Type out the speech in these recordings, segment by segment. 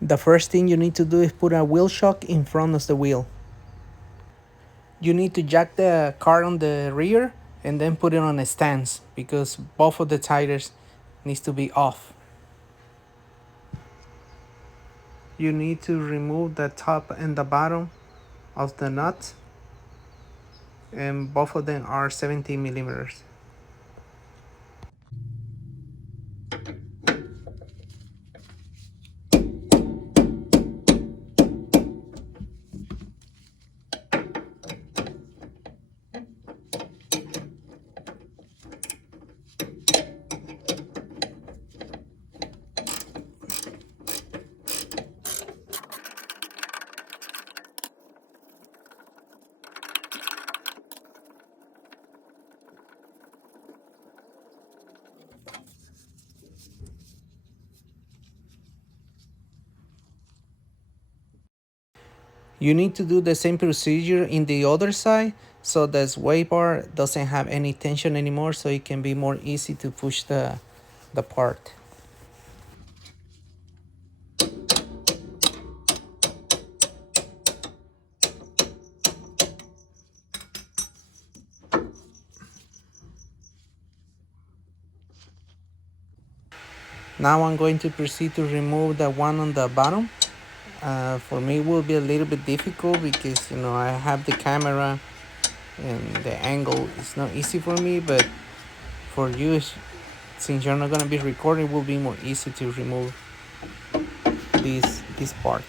The first thing you need to do is put a wheel shock in front of the wheel. You need to jack the car on the rear and then put it on a stance because both of the tires needs to be off. You need to remove the top and the bottom of the nut, and both of them are 17 millimeters. You need to do the same procedure in the other side so the sway bar doesn't have any tension anymore, so it can be more easy to push the part. Now I'm going to proceed to remove the one on the bottom. For me it will be a little bit difficult because I have the camera and the angle is not easy for me, but for you, since you're not going to be recording, it will be more easy to remove this part.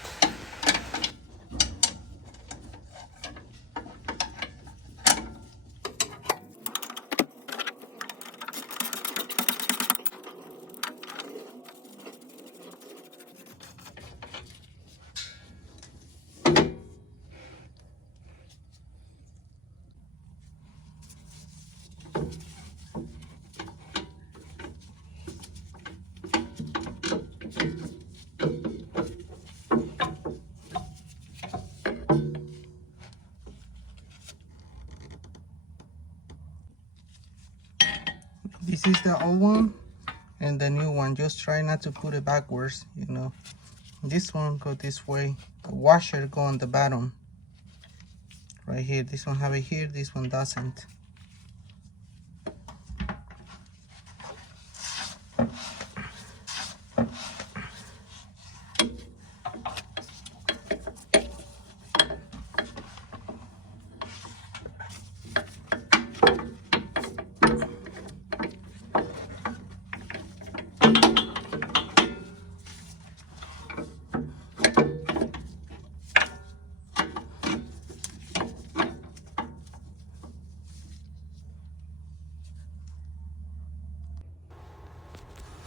This is the old one and the new one. Just try not to put it backwards. This one go this way. The washer go on the bottom right here. This one have it here, this one doesn't.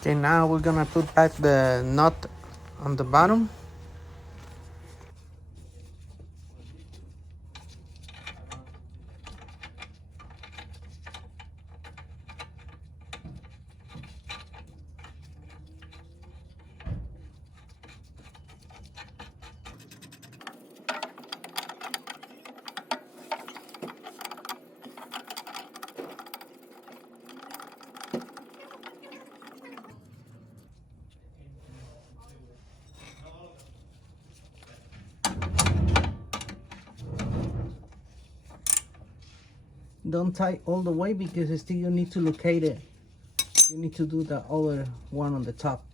Okay, now we're gonna put back the nut on the bottom. Don't tie all the way because still you need to locate it. You need to do the other one on the top.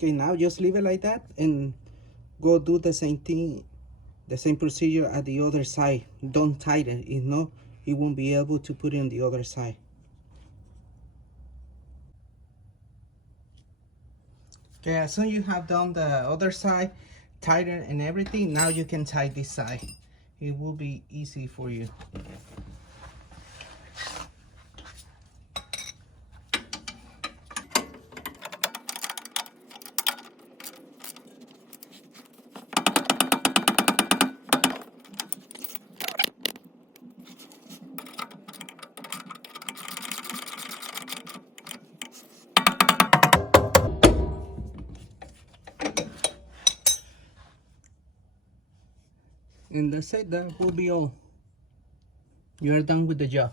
Okay, now just leave it like that and go do the same thing, the same procedure at the other side. Don't tighten it, it won't be able to put it on the other side. Okay, as soon as you have done the other side, tighten and everything, now you can tie this side. It will be easy for you. And that's it, that will be all. You're done with the job.